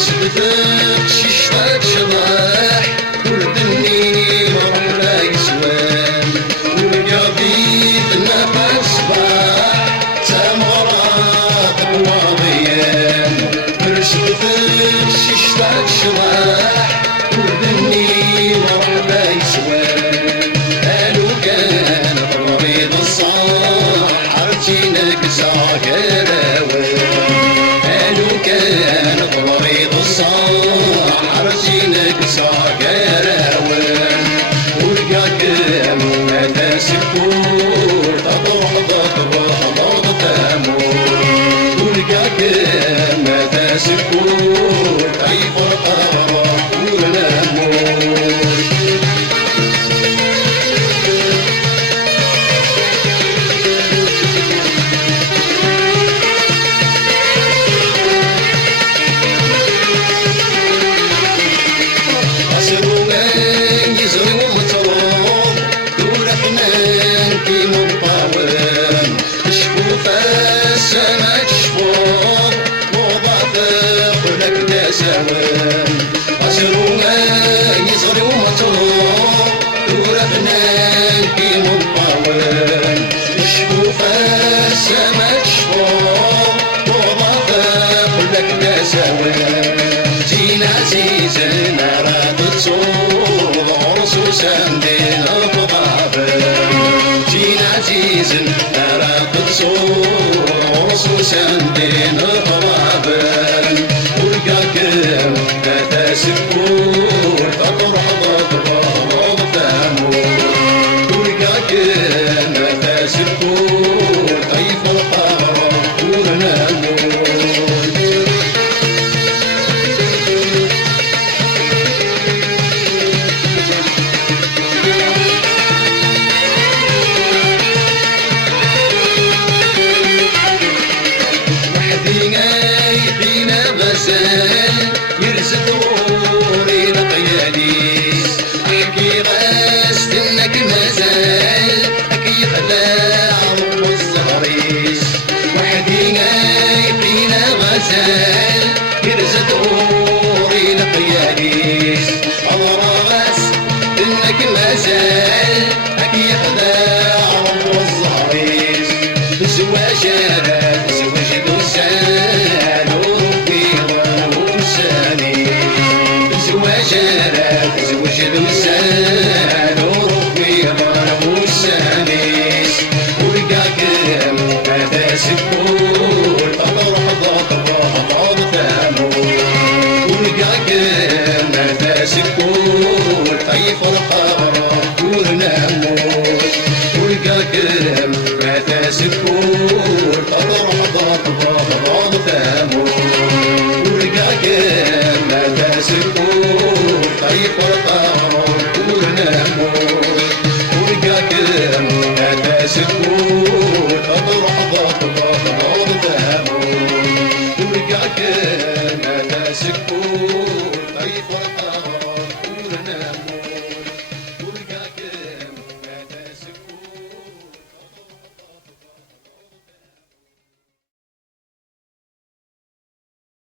سبتك ششتك شباح وردني مرح لا يسوان والقضيب نفس صباح تمغرات بواضيان سبتك ششتك شباح وردني مرح لا يسوان قالوا كان طريق الصاح عرجينك زاكراوان كان طريق الصاح عرسينك ساكراوان ولقاك متى سكور تطرح تطرح ضغط تامور ولقاك متى سكور تيفر قرار ونامور سمك شفور وضعف لك دسوان أسروا ما يزري ومطلوب ورفنا كي مطاوان شوف سمك شفور وضعف لك دسوان جينا عزيزنا راد تصور سوسان دين الضبابان جينا عزيزنا راد تصور وسوسن دين الطرابان ولقاك متى سكور تطرح ضغط تامور ولقاك متى سكور طيف القرار ونامور يرزقوني لقياديس احكي غاست انك مازال اكي خلاع والزهريس وحدي فينا غزال يرزقوني لقياديس اضراس انك مازال اكي خلاع والزهريس زواجات زواج دوسان زواجات زوج الوسان وربي ضرب السانيس ولقاك متى سكور تطرح ضغط تامور ولقاك متى سكور طيف القرار ونامور ولقاك متى سكور تطرح ضغط تامور